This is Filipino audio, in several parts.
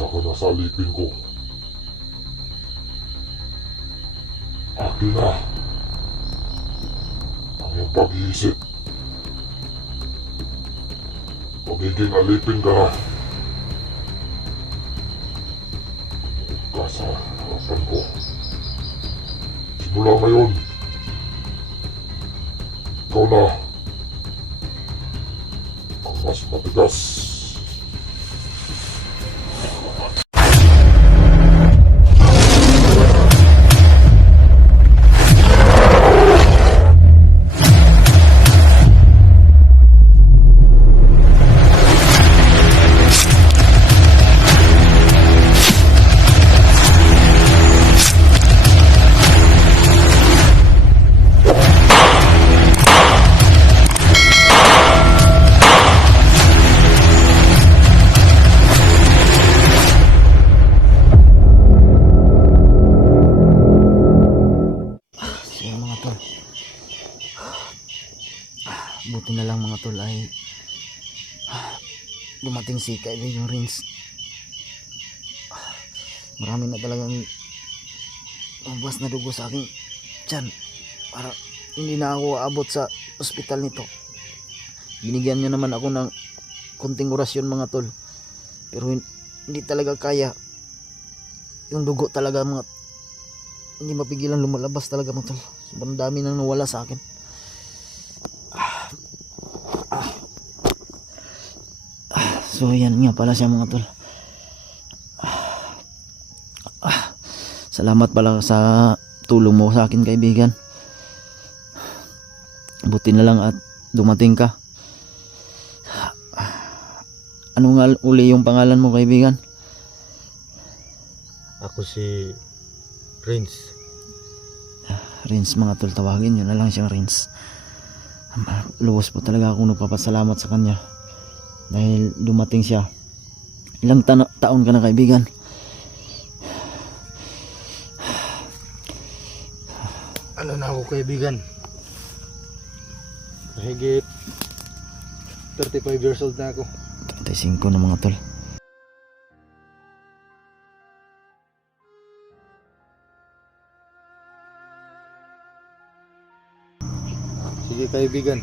Isa ka na sa alipin ko. Akin na ang iyong pag-iisip. Magiging alipin ka na. Huwag ka sa harapan ko. Simula ngayon, ikaw na ang mas matigas. Buti na lang mga tol ay dumating si Kaibigang Renz. Marami na talagang mabas na dugo sa aking tiyan para hindi na ako aabot sa ospital nito. Binigyan niya naman ako ng konting orasyon mga tol, pero hindi talaga kaya. Yung dugo talaga mga hindi mapigilan lumalabas talaga mga tol. Sobrang dami nang nawala sa akin. So yan nga pala siya mga tol. Salamat pala sa tulong mo sa akin kaibigan. Buti na lang at dumating ka. Ano nga uli yung pangalan mo kaibigan? Ako si Renz. Renz mga tol, tawagin nyo na lang siyang Renz. Lubos po talaga akong nagpapasalamat sa kanya dahil dumating siya. Ilang taon ka na kaibigan? Ano na ako kaibigan? Mahigit 35 years old na ako. 35 na mga tol. Sige kaibigan.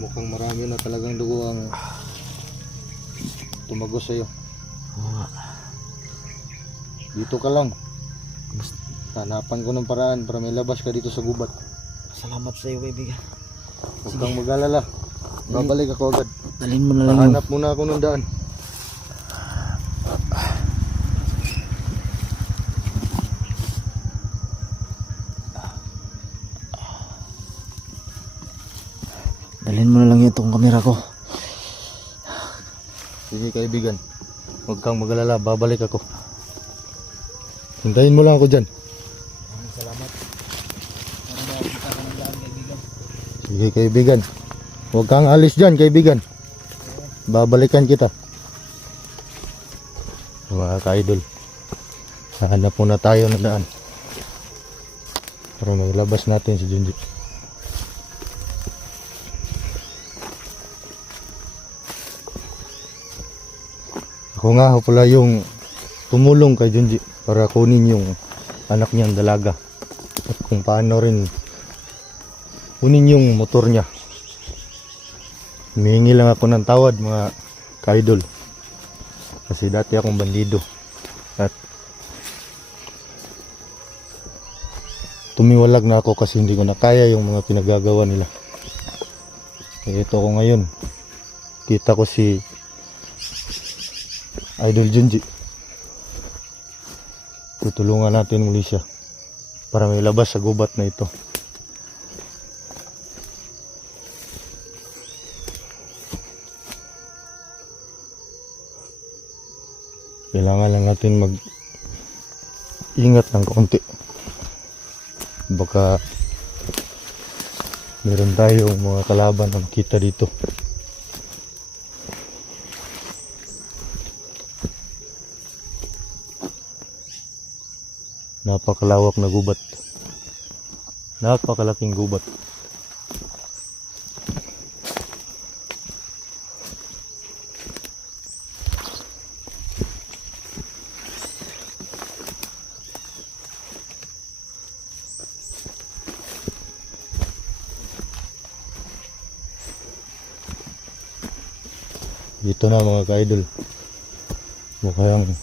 Mukhang marami na talagang dugo ang tumagos sa'yo. Dito ka lang. Hanapan ko ng paraan para may labas ka dito sa gubat. Salamat sa iyo kaibigan. Huwag kang mag-alala. Babalik ako agad. Dalhin mo na lang yung... Hanap muna ako ng daan. Dalhin mo na lang itong kamera ko. Sige kaibigan. Huwag kang mag-alala. Babalik ako. Hintayin mo lang ako dyan. Salamat. Sige kaibigan. Huwag kang alis dyan kaibigan. Babalikan kita. Mga ka-idol, hanap muna tayo ng daan para mailabas natin si Junji. Ako nga pala yung tumulong kay Junji para kunin yung anak niyang dalaga at kung paano rin kunin yung motor niya. Humingi lang ako ng tawad mga ka-idol kasi dati akong bandido at tumiwalag na ako kasi hindi ko na kaya yung mga pinagagawa nila. Ito ko ngayon, kita ko si Idol Junji. Tutulungan natin muli siya para may labas sa gubat na ito. Kailangan lang natin mag-ingat ng konti. Baka meron tayong mga kalaban ang kita dito. Napakalawak na gubat. Napakalaking gubat. Dito na mga ka-idol. Mukhang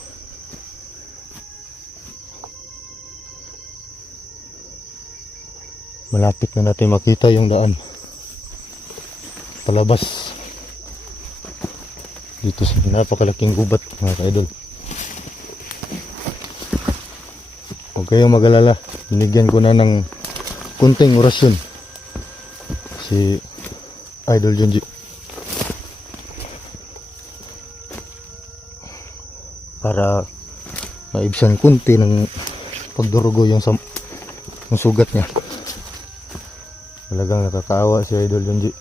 malapit na natin makita yung daan palabas dito sa napakalaking gubat mga ka-idol. Huwag kayong mag-alala, binigyan ko na ng kunting orasyon si Idol Junji para maibsan kunti ng pagdurugo yung sugat niya. Talagang nakakaawa si Idol Junji.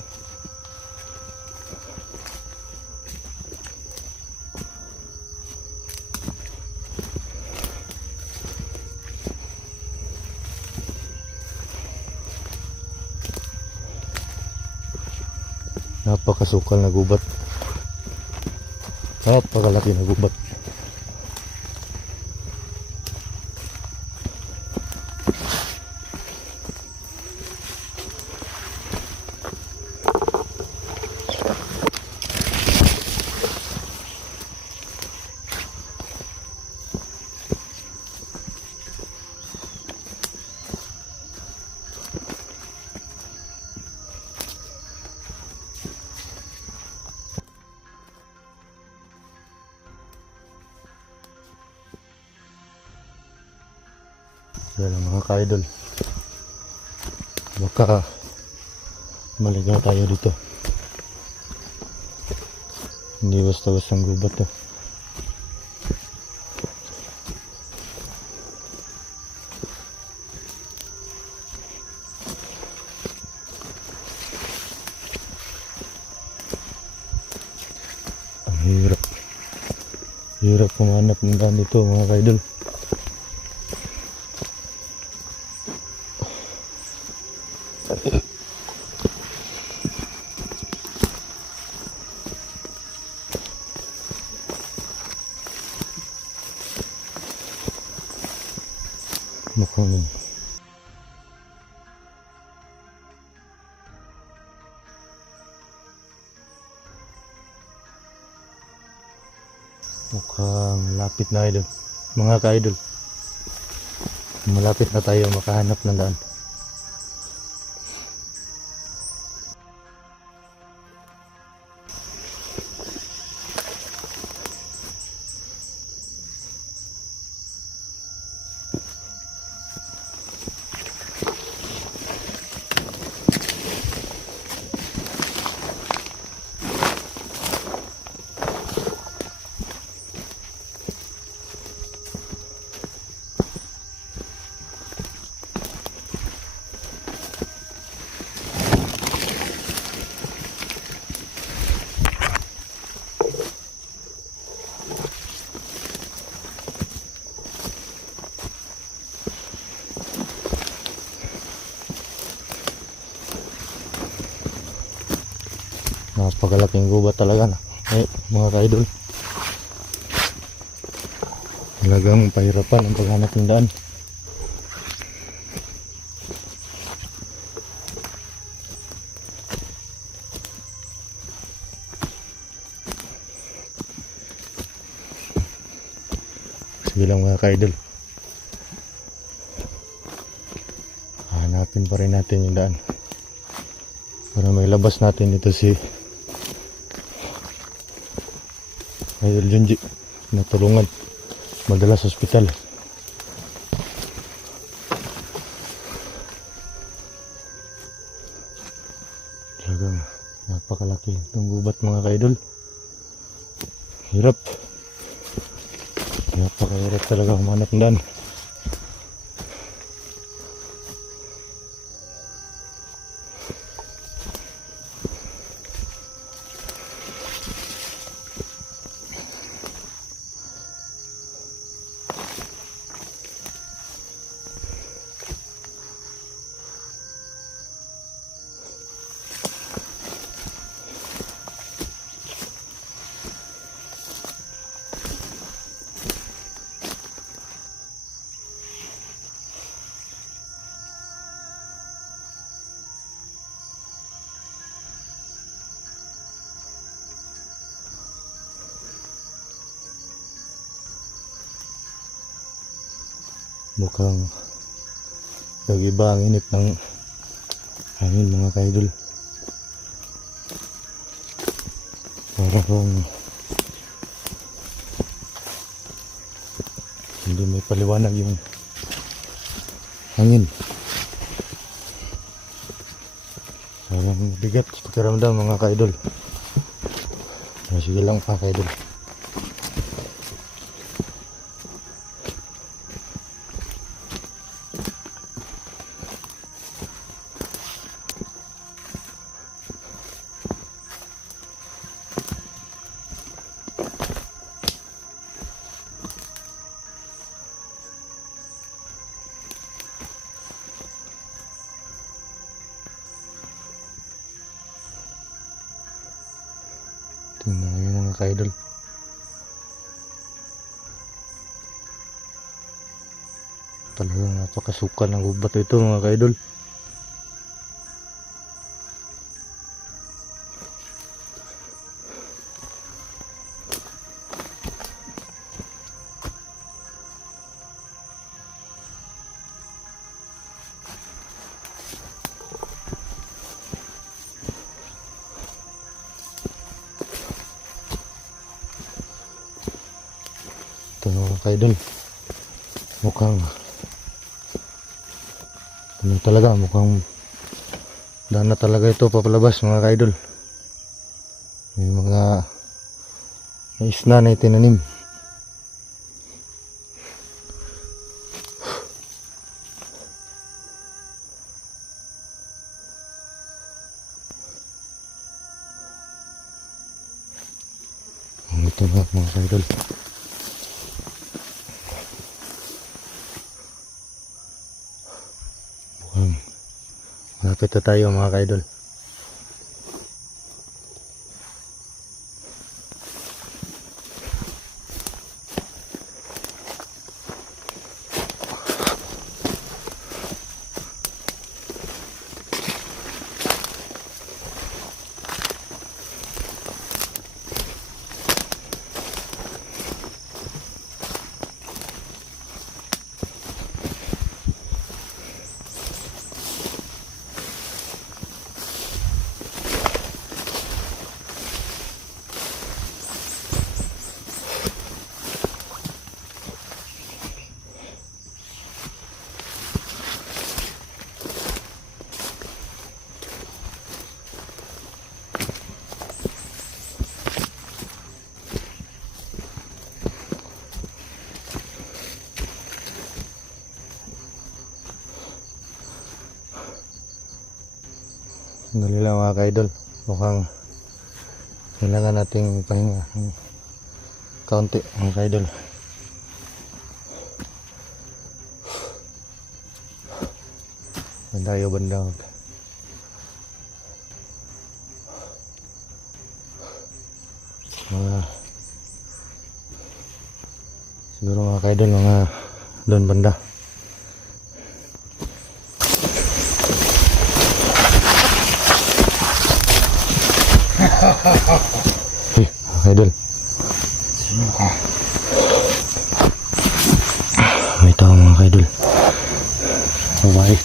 Napakasukal na gubat. Napakalaki na gubat. Yan ang mga ka-idol. Baka maligaw tayo dito. Hindi basta-basta ang gubat to. Ang hirap. Hirap pumanap ng daan dito mga ka-idol. Mukhang lapit na idol. Mga ka-idol, malapit na tayo makahanap ng daan. Napakalaking gubat talaga na. Mga ka-idol, talagang pahirapan ang paghanap ng daan. Sige lang mga ka-idol, hanapin pa rin natin yung daan para may labas natin ito si Idol Junji na tulungan madala sa ospital. Talagang napakalaki itong gubat mga ka-idol. Hirap. Napakahirap talaga humanap ng daan. Mukhang nag-iba ang init ng hangin mga kaidol. Para kung hindi may paliwanag yung hangin. Parang bigat sa pakiramdam mga kaidol. Sige lang mga kaidol. Tingnan nyo mga kaidol. Talagang napakasukal ng gubat ito mga kaidol. Ito mga kaidol, mukhang mukhang daan na talaga ito papalabas mga kaidol. May mga isna na itinanim. Ito mga kaidol. Malapit na tayo mga kaidol. Sandali lang mga kaidol, mukhang kailangan nating pahinga ng kaunti mga kaidol. Bandayo bandang siguro mga kaidol, mga doon banda. Hey, idol. May tao mga idol. Babae.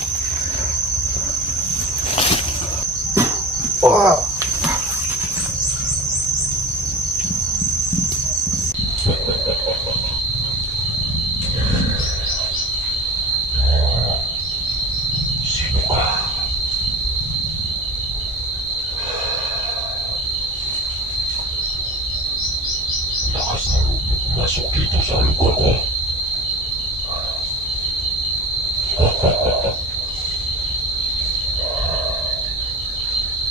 Sino ka? Lakas na loob mo pumasok dito sa lugar ko.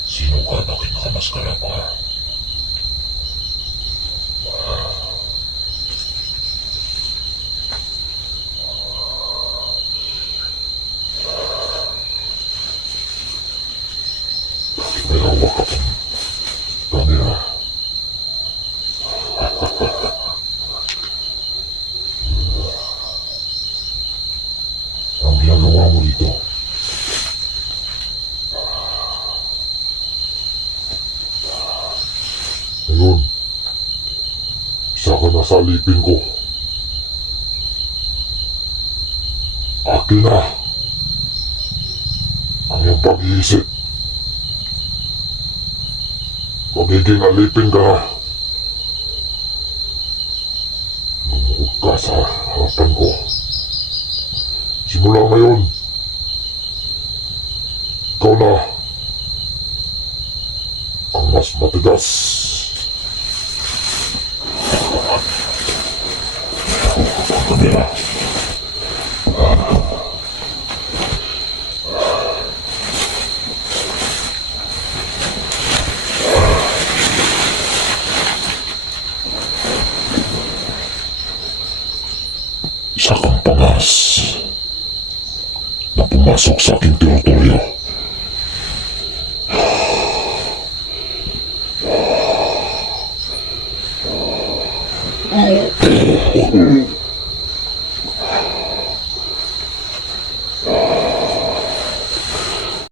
Sino ka? Bakit nakamaskara pa? Bakit may hawak ka pang kamera? Ang ginagawa mo dito? Ngayon, isa ka na sa alipin ko. Akin na ang iyong pag-iisip. Magiging alipin ka na. Lumuhod ka sa harapan ko. Simula ngayon, ikaw na ang mas matigas. Kanina. Isa kang pangas na pumasok sa aking teritoryo.